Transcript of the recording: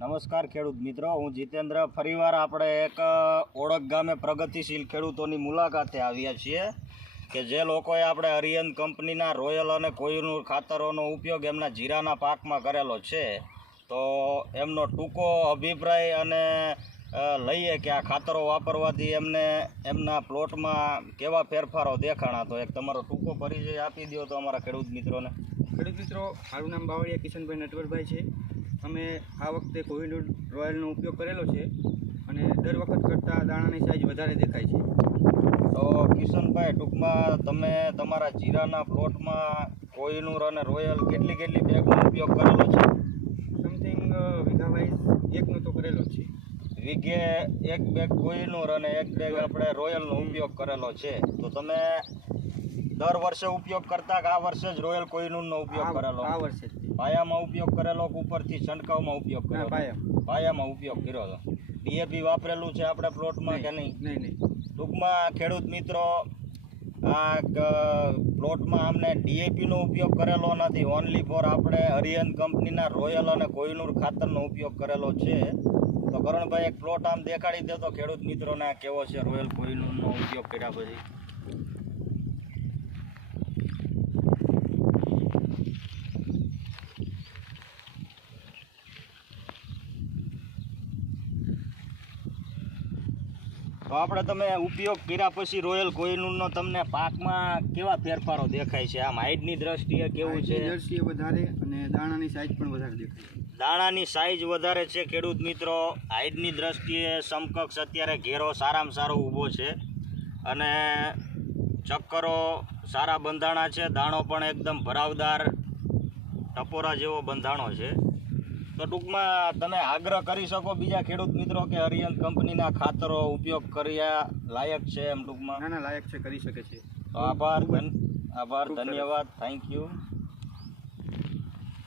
નમસ્કાર ખેડૂત મિત્રો, હું જીતેન્દ્ર ફરીવાર આપણે એક ઓળખ ગામે પ્રગતિશીલ ખેડૂતોની મુલાકાતે આવ્યા છીએ કે જે લોકોએ આપણે અરિયન કંપનીના રોયલ અને કોહિનૂર ખાતરોનો ઉપયોગ એમના જીરાના પાકમાં કરેલો છે. તો એમનો ટૂંકો અભિપ્રાય અને લઈએ કે આ ખાતરો વાપરવાથી એમને એમના પ્લોટમાં કેવા ફેરફારો દેખાણા. તો એક તમારો ટૂંકો પરિચય આપી દો તો અમારા ખેડૂત મિત્રોને. ખેડૂત મિત્રો, મારું નામ બાવળિયા કિશનભાઈ નટવરભાઈ છે. અમે આ વખતે કોહિનૂર રોયલનો ઉપયોગ કરેલો છે અને દર વખત કરતાં દાણાની સાઇઝ વધારે દેખાય છે. તો કિશનભાઈ, ટૂંકમાં તમે તમારા જીરાના પ્લોટમાં કોહિનૂર અને રોયલ કેટલી બેગનો ઉપયોગ કરેલો છે? સમથિંગ વીઘા વાઇઝ એકનો તો કરેલો છે. વીઘે એક બેગ કોહિનૂર અને એક બેગ આપણે રોયલનો ઉપયોગ કરેલો છે. તો તમે દર વર્ષે ઉપયોગ કરતા કે આ વર્ષે જ રોયલ કોહિનૂરનો ઉપયોગ કરેલો? આ વર્ષે જ. પાયામાં ઉપયોગ કરેલો કે ઉપરથી છંટકાવમાં ઉપયોગ કરેલો? પાયામાં ઉપયોગ કર્યો હતો. ડીએપી વાપરેલું છે આપણે પ્લોટમાં કે નહીં? નહીં. ટૂંકમાં ખેડૂત મિત્રો, આ પ્લોટમાં અમને ડીએપીનો ઉપયોગ કરેલો નથી. ઓનલી ફોર આપણે અરિયન કંપનીના રોયલ અને કોહિનૂર ખાતરનો ઉપયોગ કરેલો છે. તો કરણભાઈ, એક પ્લોટ આમ દેખાડી દે તો ખેડૂત મિત્રોને કેવો છે રોયલ કોહિનૂરનો ઉપયોગ કર્યા પછી. તો આપણે તમે ઉપયોગ કર્યા પછી રોયલ કોહિનૂરનો તમને પાકમાં કેવા ફેરફારો દેખાય છે? આમ હાઈટની દ્રષ્ટિએ કેવું છે? દ્રષ્ટિએ વધારે અને દાણાની સાઇઝ પણ વધારે દેખાય છે. દાણાની સાઇઝ વધારે છે ખેડૂત મિત્રો. હાઈટની દ્રષ્ટિએ સમકક્ષ અત્યારે ઘેરો સારામાં સારો ઊભો છે અને ચક્કરો સારા બંધાણા છે. દાણો પણ એકદમ ભરાવદાર ટપોરા જેવો બંધાણો છે. તો ટૂંકમાં તમે આગ્રહ કરી શકો બીજા ખેડૂત મિત્રો કે અરિયન કંપનીના ખાતરો ઉપયોગ કર્યા લાયક છે એમ ટૂંકમાં? ના, લાયક છે, કરી શકે છે. તો આભાર, ધન્યવાદ, થેન્ક યુ.